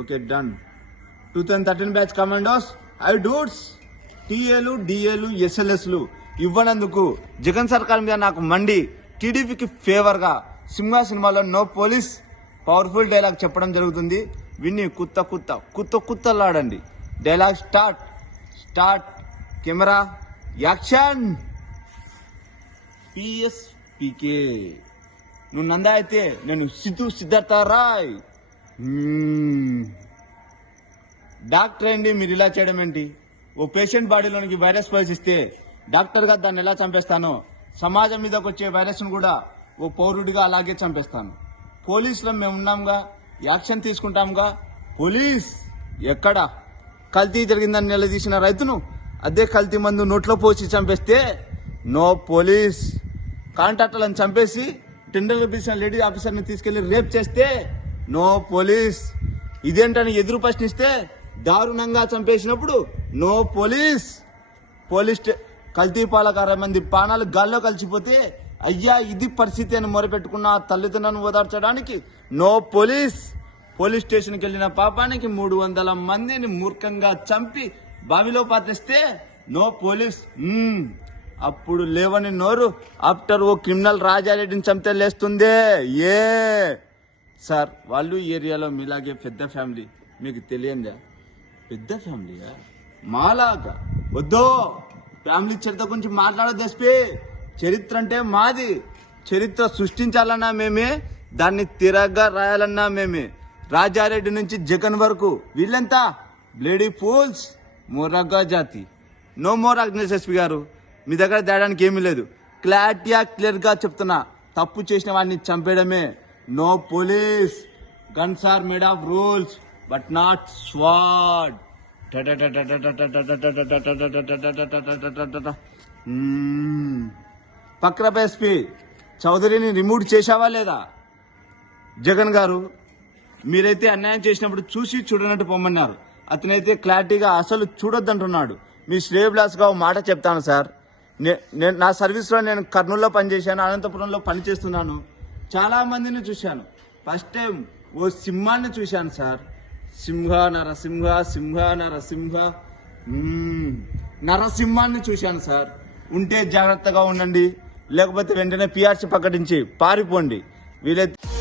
Okay done two thousand thirteen batch commandos I డూట్స్ టీఏలు డిఏలు ఎస్ఎల్ఎస్లు ఇవ్వనందుకు జగన్ సర్కార్ మీద నాకు మండి టీడీపీకి ఫేవర్గా సింహ సినిమాలో నో పోలీస్ పవర్ఫుల్ డైలాగ్ చెప్పడం జరుగుతుంది విని కుత్త కుత్త కుత్త కుత్తలాడండి dialogue start start camera action PS PK నువ్వు నందా అయితే నేను సిద్ధు సిద్ధార్థ రాయ్ డాక్టర్ hmm. అండి మీరు ఇలా చేయడం ఏంటి ఓ పేషెంట్ బాడీలోనికి వైరస్ ప్రవేశిస్తే డాక్టర్గా దాన్ని ఎలా చంపేస్తాను సమాజం మీదకి వచ్చే వైరస్ను కూడా ఓ పౌరుడిగా అలాగే చంపేస్తాను పోలీసులో మేము ఉన్నాంగా యాక్షన్ తీసుకుంటాంగా పోలీస్ ఎక్కడ కల్తీ జరిగిందని నిలదీసిన రైతును అదే కల్తీ మందు నోట్లో పోసి చంపేస్తే నో పోలీస్ కాంట్రాక్టర్లను చంపేసి టెండర్ పిలిచిన లేడీ ఆఫీసర్ని తీసుకెళ్లి రేప్ చేస్తే నో పోలీస్ ఇదేంటని ఎదురు ప్రశ్నిస్తే దారుణంగా చంపేసినప్పుడు నో పోలీస్ పోలీస్ కల్తీపాలకు అరవై మంది ప్రాణాలు గాల్లో కలిసిపోతే అయ్యా ఇది పరిస్థితి అని మొరపెట్టుకున్న తల్లిదండ్రులను ఓదార్చడానికి నో పోలీస్ పోలీస్ స్టేషన్కి వెళ్ళిన పాపానికి మూడు వందల మందిని మూర్ఖంగా చంపి బావిలో పాతిస్తే నో పోలీస్ అప్పుడు లేవని నోరు ఆఫ్టర్ ఓ క్రిమినల్ రాజారెడ్డిని చంపితే లేస్తుందే ఏ సార్ వాళ్ళు ఏరియాలో మీలాగే పెద్ద ఫ్యామిలీ మీకు తెలియందా పెద్ద ఫ్యామిలీయా మాలాగా వద్దో ఫ్యామిలీ చరిత్ర గురించి మాట్లాడదు ఎస్పి చరిత్ర అంటే మాది చరిత్ర సృష్టించాలన్నా మేమే దాన్ని తిరగ్గా రాయాలన్నా మేమే రాజారెడ్డి నుంచి జగన్ వరకు వీళ్ళంతా బ్లేడీ ఫూల్స్ మోరగ్గా జాతి నో మోర్ అగ్నేష్ ఎస్పి గారు మీ దగ్గర తేడానికి ఏమీ లేదు క్లారిటీయా క్లియర్గా చెప్తున్నా తప్పు చేసిన వాడిని చంపేయడమే no police guns are made of rules but not squad పక్రప్ SP చౌదరిని రిమూవ్ చేశావా లేదా జగన్ గారు మీరైతే అన్యాయం చేసినప్పుడు చూసి చూడనట్టు పొమ్మన్నారు అతనైతే క్లారిటీగా అసలు చూడొద్దంటున్నాడు మీ శ్రేయబ్లాస్గా ఒక మాట చెప్తాను సార్ నేను నా సర్వీస్లో నేను కర్నూలులో పనిచేశాను అనంతపురంలో పనిచేస్తున్నాను చాలా మందిని చూశాను ఫస్ట్ టైం ఓ సింహాన్ని చూశాను సార్ సింహ నరసింహ సింహ నరసింహ నరసింహాన్ని చూశాను సార్ ఉంటే జాగ్రత్తగా ఉండండి లేకపోతే వెంటనే పిఆర్సీ ప్రకటించి పారిపోండి వీలైతే